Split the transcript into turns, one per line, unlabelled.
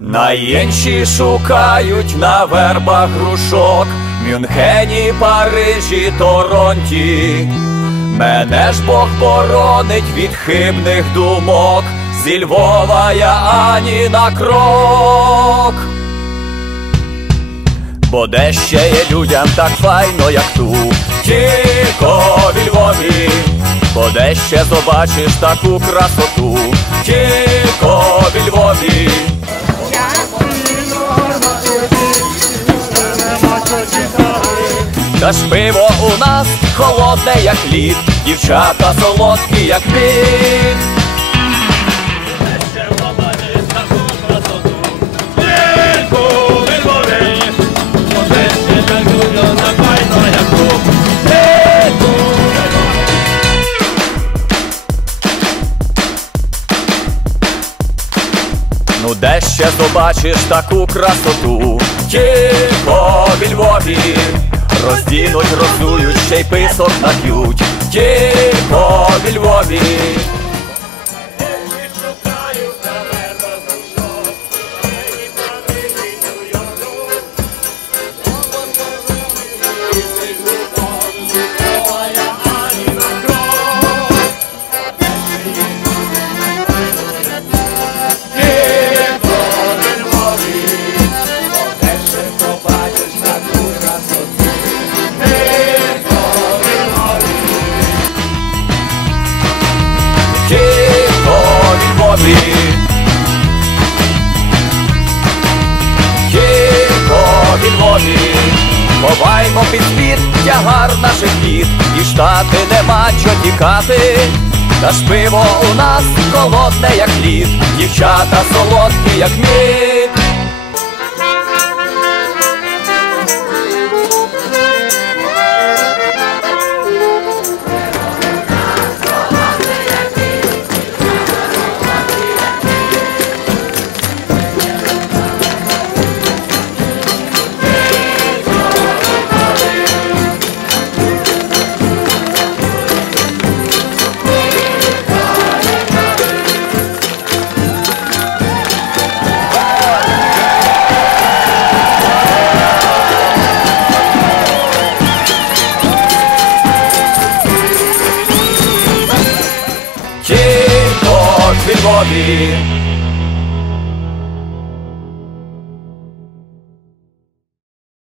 Найінші шукають на вербах грушок, Мюнхені, Парижі, Торонті. Мене ж Бог боронить від хибних думок, зі Львова я ані на крок. Бо де ще є людям так файно, як тут, тільки в Львові, бо де ще побачиш таку красоту, тільки в Львові. Та ж пиво у нас холодне, як лід, дівчата солодкі, як мід. Ну де ще побачиш таку красоту, тільки в Львові Роздінуть, роздують, ще й писок нап'ють, тільки в Львові в Львові Тихо в Ховаймо під світ тягар наших бід І штати нема чого тікати. Та ж пиво у нас холодне, як лід. Дівчата солодкі, як мід here.